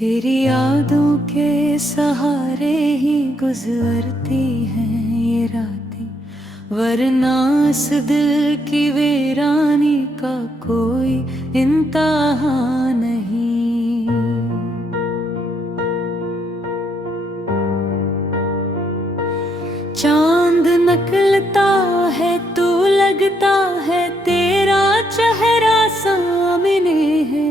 तेरी यादों के सहारे ही गुजरती हैं ये रातें, वरना इस दिल की वीरानी का कोई इंतहा नहीं। चांद निकलता है तो लगता है तेरा चेहरा सामने है,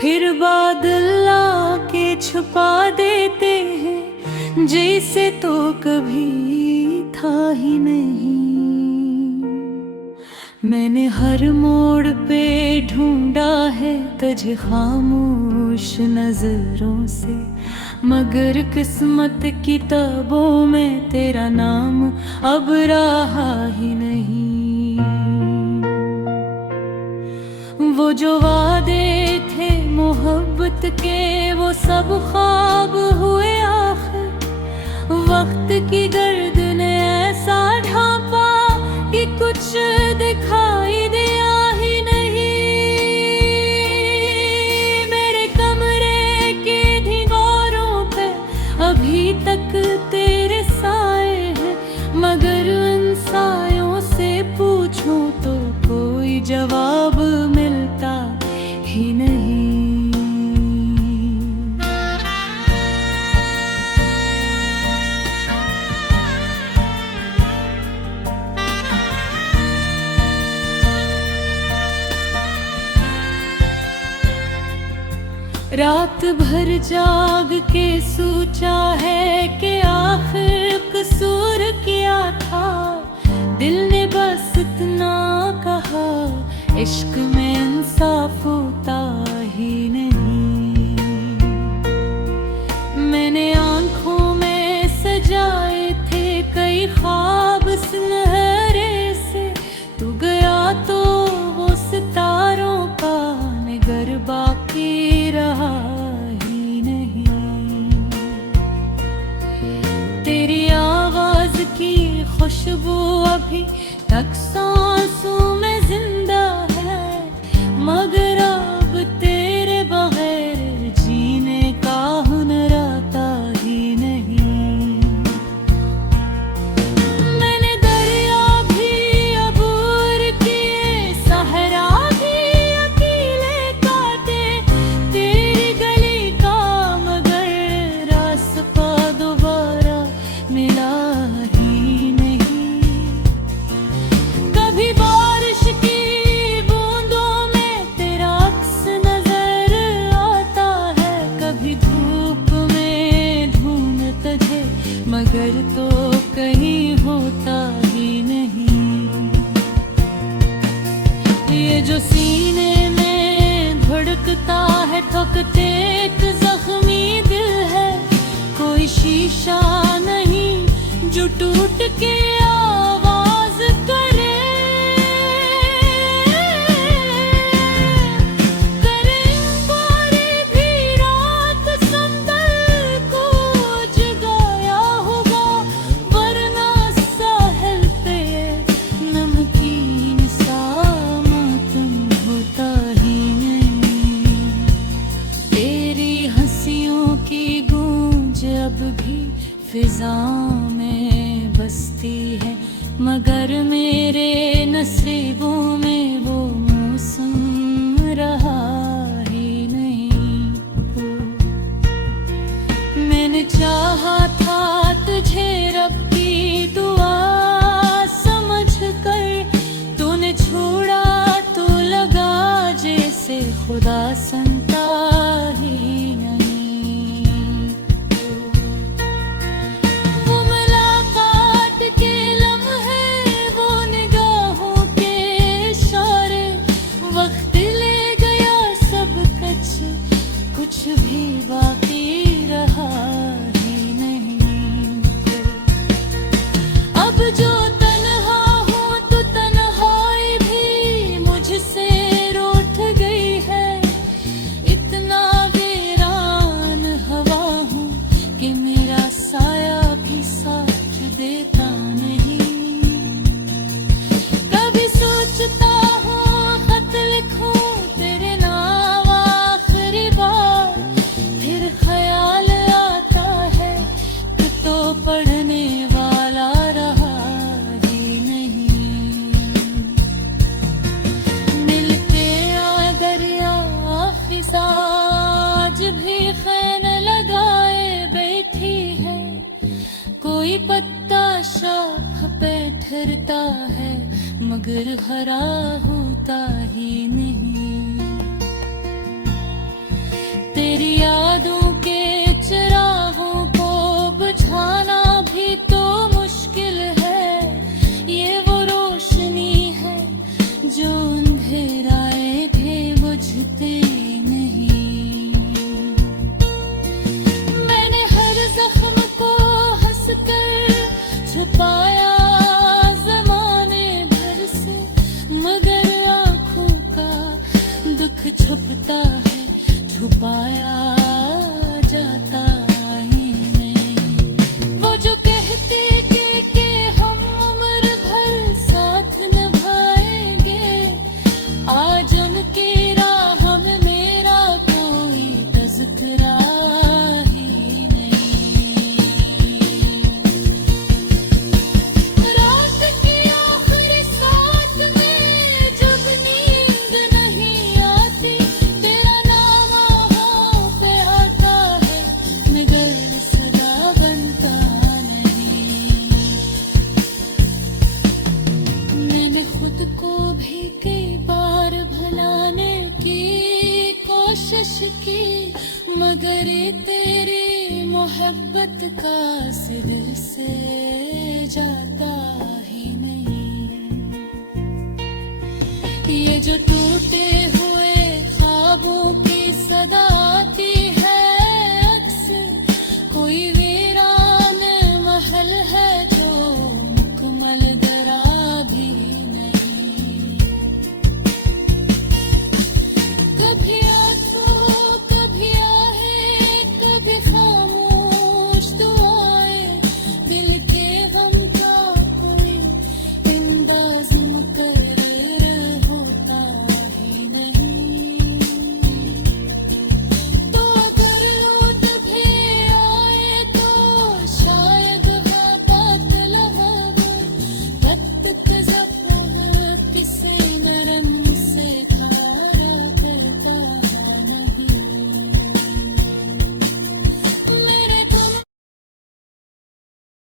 फिर बादल आके छुपा देते हैं जैसे तो कभी था ही नहीं। मैंने हर मोड़ पे ढूंढा है तुझे खामोश नजरों से, मगर किस्मत किताबों में तेरा नाम अब रहा ही नहीं। वो जो वादे थे मोहब्बत के वो सब ख्वाब हुए आखिर, वक्त की गर्द ने ऐसा ढांपा कि कुछ दिखाई दिया ही नहीं। मेरे कमरे के दीवारों पे अभी तक तेरे साए हैं, मगर उन सायों से पूछूं तो कोई जवाब मिलता ही नहीं। रात भर जाग के सोचा है कि आखिर कसूर क्या था, दिल ने बस इतना कहा इश्क में इंसाफ होता ही नहीं। मैंने आंखों में सजाए थे कई ख्वाब सुनहरे से, तू गया तो वो सितारों का निगर बाकी रहा ही नहीं। तेरी आवाज की खुशबू अभी तक सांसों में जिंदा है, मगर अब तेरे बगैर जीने का हुनर आता ही नहीं। मैंने दरिया भी अबूर किए, सहरा भी अकेले काटे, तेरी गली का मगर रास्ता दोबारा मिला ही नहीं। कभी बारिश की बूंदों में तेरा अक्स नजर आता है, कभी धूप में ढूंढ तुझे मगर तो कहीं होता ही नहीं। ये जो सीने में धड़कता है ठोकते एक जख्मी दिल है, कोई शीशा नहीं जो टूट के आवाज करे। बारी भी रात संभल को जगाया होगा, वरना साहिल पे नमकीन सा मातम होता ही नहीं। तेरी हंसियों की गूंज अब भी फिजा में बसती है, मगर मेरे नसीबों में वो मौसम रहा ही नहीं। मैंने चाहा था तुझे रब की दुआ समझ कर, तूने छोड़ा तो लगा जैसे खुदा संता ही नहीं। वो मुलाकात के लम्हे, वो निगाहों के इशारे, वक्त ले गया सब कुछ भी बाकी रहा ही नहीं। होता है मगर हरा होता ही नहीं। तेरी यादों के चिरागों को बुझाना भी तो मुश्किल है। ये वो रोशनी है जो अंधेराए थे बुझते नहीं। मैंने हर जख्म को हंसकर छुपाया ज़माने भर से, मगर आँखों का दुख छुपता है छुपाया जाता ही नहीं। वो जो कहते कि हम उम्र भर साथ निभाएंगे, आज उनकी राह में मेरा कोई तज़किरा ही नहीं। रात की आखिरी साथ में जब नींद नहीं आती, तेरा नाम आहों पे आता है मगर सदा बनता नहीं। मैंने खुद को भी कई बार भुलाने की कोशिश की, मगर ये तेरी मोहब्बत का दिल से जाता ही नहीं। ये जो टूटे